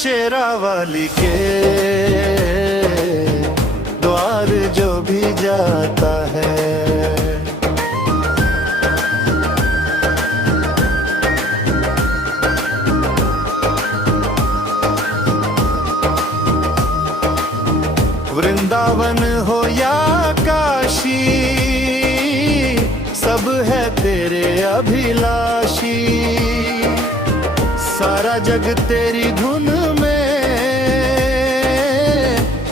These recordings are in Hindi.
शेरावाली के द्वार जो भी जाता है, वृंदावन हो या काशी, सब है तेरे अभिलाषी। सारा जग तेरी धुन में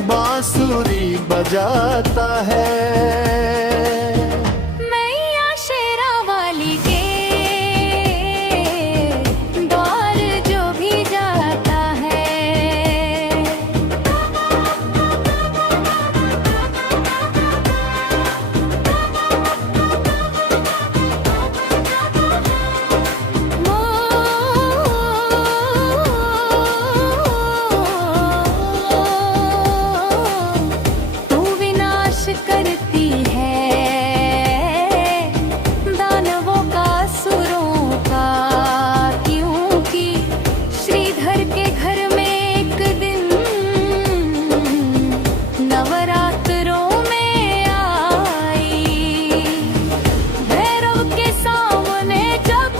बांसुरी बजाता है। मैया शेरावाली के द्वार जो भी जाता है, तू विनाश करती है दानवों का असुरों का, क्योंकि श्रीधर के घर में एक दिन नवरात्रों में आई। भैरव के सामने जब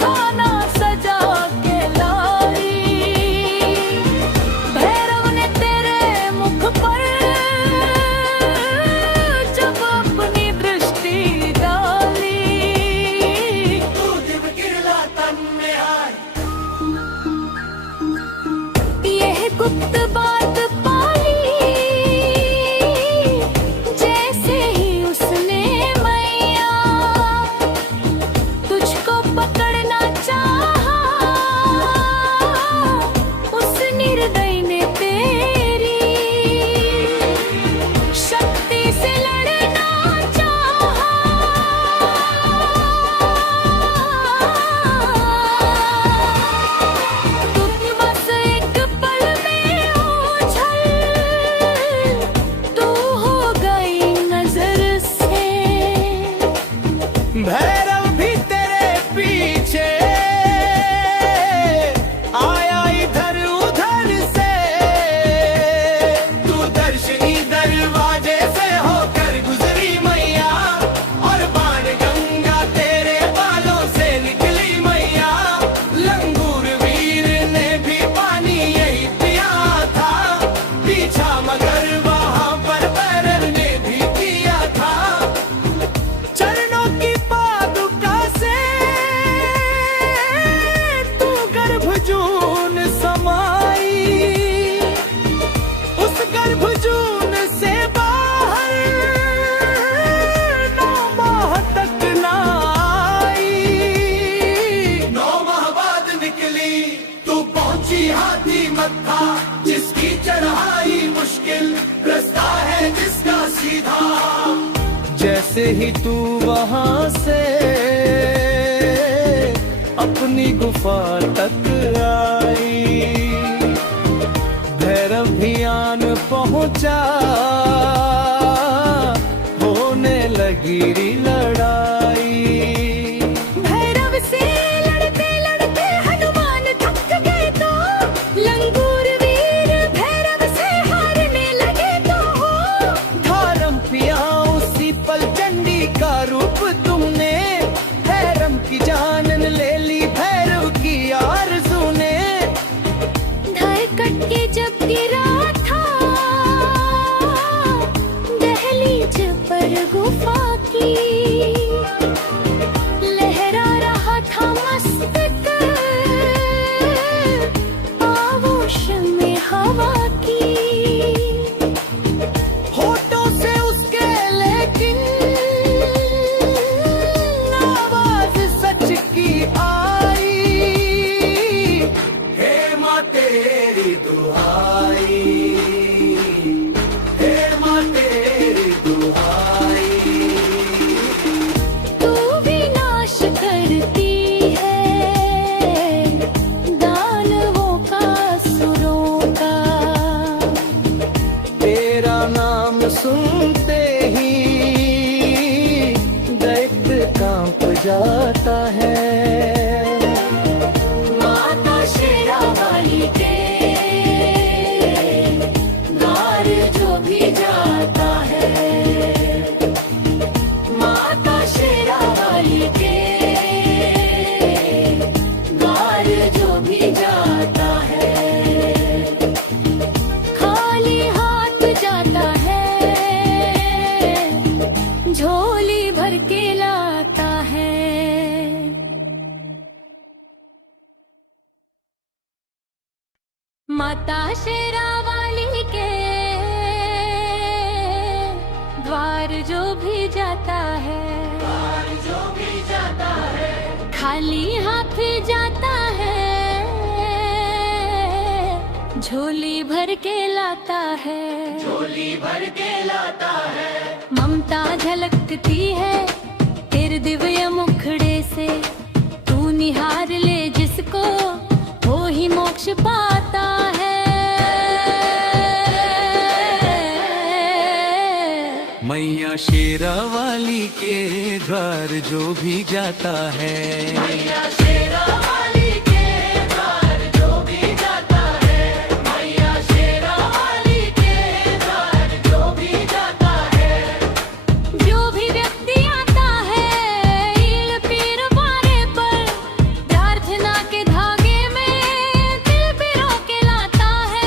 खाना सजा के लाई, भैरव ने तेरे मुख पर जब अपनी दृष्टि डाली, तू दिव गिरला तन में आए। यह गुप्त बात पाली जैसे ही उसने मैया तुझको पकड़ना चाहा, उस निर्दयी ने तेरी शक्ति से लड़ना चाहा। तुम बस एक पल में ओझल तू हो गई नजर से। भैरव भी तेरे पीछे आया इधर उधर से, तू दर्शनी दरवाजे से होकर गुजरी मैया, और बाण गंगा तेरे बालों से निकली मैया। लंगूर वीर ने भी पानी यही पिया था, पीछा मगर वहां पर बैरर ने भी किया था। चरणों की पादुका से तू गर्भजून समाई, उस गर्भजून से बाहर 9 माह तक ना आई। 9 माह बाद निकली तू पहुंची हाथी मत्था, जिसकी चढ़ाई मुश्किल रास्ता है जिसका सीधा। जैसे ही तू वहां से अपनी गुफा तक आई, भैरव भी आन पहुंचा, होने लगी लड़ाई। भैरव से लड़ते लड़ते हनुमान थक गए तो लंगूर वीर भैरव से हारने लगे तो धर्म पिया उसी पल चंडी का रूप तुमने, भैरव की जान ले ली भैरव की आरज़ू ने। धाय कट के जब गिरा था दहलीज पर गुफा की, लहरा रहा था मस्तक आगोश में हवा की। होठों से उसके लेकिन आवाज सच की आई, हे माँ तेरी दुहाई, हे माँ तेरी दुहाई। तू विनाश करती है दानवों का असुरों का, तेरा नाम सुनते ही दैत्य कांप जाता है। माता माता शेरावाली के द्वार जो भी जाता है, खाली हाथ जाता है, झोली भर के लाता है, ममता झलकती है तेरे दिव्य मुखड़े से। तू निहार ले जिसको वो ही मोक्ष पाता है। मैया शेरावाली के द्वार जो भी जाता है, मैया शेरावाली के द्वार जो भी जाता है, मैया शेरावाली के द्वार जो भी जाता है। जो भी व्यक्ति आता है ईल पीर बारे पर, प्रार्थना के धागे में दिल पिरो के लाता है।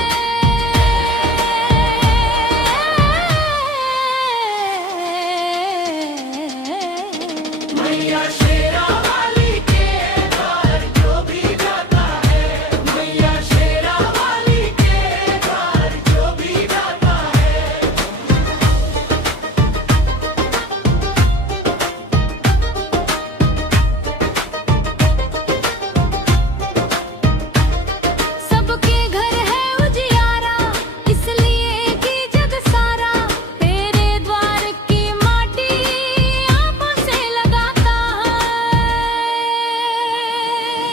मैया शेरावाली के द्वार जो भी जाता है, मैया शेरावाली के द्वार जो भी जाता है। सबके घर है उजियारा, इसलिए कि जग सारा तेरे द्वार की माटी आंखों से लगाता है।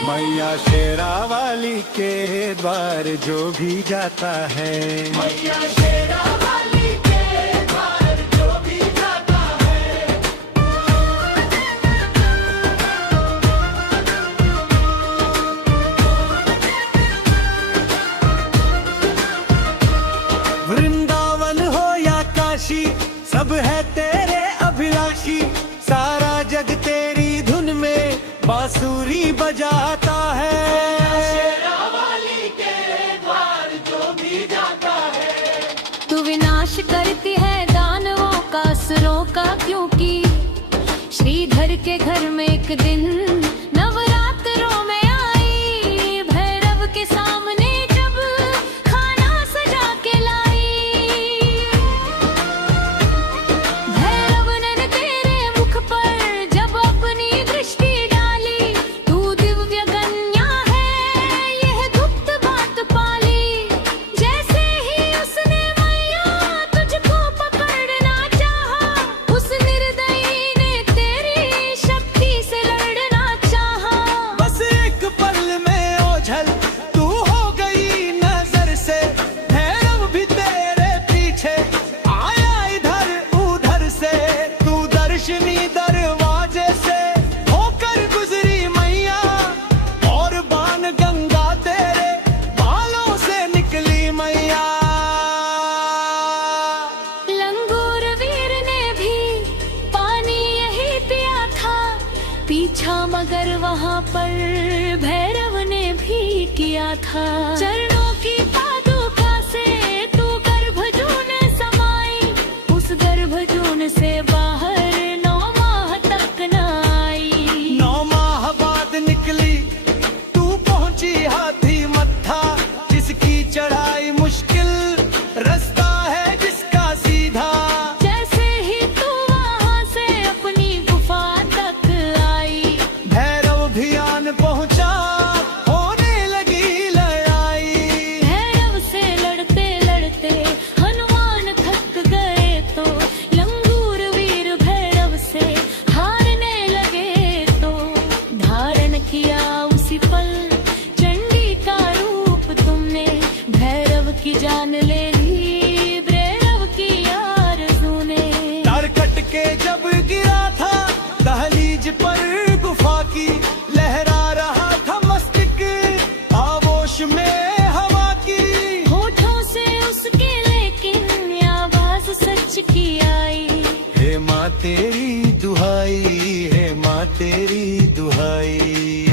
मैया शेरावाली के द्वार जो भी जाता है, मैया शेरावाली के द्वार जो भी जाता है। वृंदावन हो या काशी, सब है तेरे अभिलाषी। सारा जग तेरी धुन में बांसुरी बजाता है। शेरावाली के द्वार जो भी जाता है। तू विनाश करती है दानवों का असुरों का, क्योंकि श्रीधर के घर में एक दिन नवरात्रों में आई। भैरव के सामने जब खाना सजा के लाई, भैरव ने तेरे मुख पर जब अपनी दृष्टि डाली। तू दिव्य कन्या है यह गुप्त बात पाली। जैसे ही उसने मैया तुझको पकड़ना चाहा, उस निर्दयी ने तेरी शक्ति से लड़ना चाहा। बस एक पल में ओझल तू हो गई नजर से। भैरव भी तेरे पीछे आया इधर उधर से। तू दर्शनी दरवाजे से होकर गुजरी मैया, और बाण गंगा तेरे बालों से निकली मैया। लंगूर वीर ने भी पानी यही पिया था पीछा, मगर वहाँ पर भैरव ने भी किया था। चरणों की पादुका से तू गर्भजून समाई, उस गर्भजून से बाहर 9 माह तक न आई। 9 माह बाद निकली तू पहुंची हाथी मत्था, जिसकी चढ़ाई मुश्किल रास्ता है जिसका सीधा। जैसे ही तू वहाँ से अपनी गुफा तक आई, भैरव भी आन पहुंचा, होने लगी लड़ाई। भैरव से लड़ते लड़ते हनुमान थक गए, तो लंगूर वीर भैरव से हारने लगे। तो धारण किया उसी पल चंडी का रूप तुमने, भैरव की जान ले ली भैरव की आरज़ू ने। डर कट के जब गिरा था दहलीज पर गुफा की, लहरा रहा था मस्तिष्क आगोश में हवा की। होठों से उसके लेकिन आवाज सच की आई। हे माँ तेरी दुहाई, हे माँ तेरी दुहाई।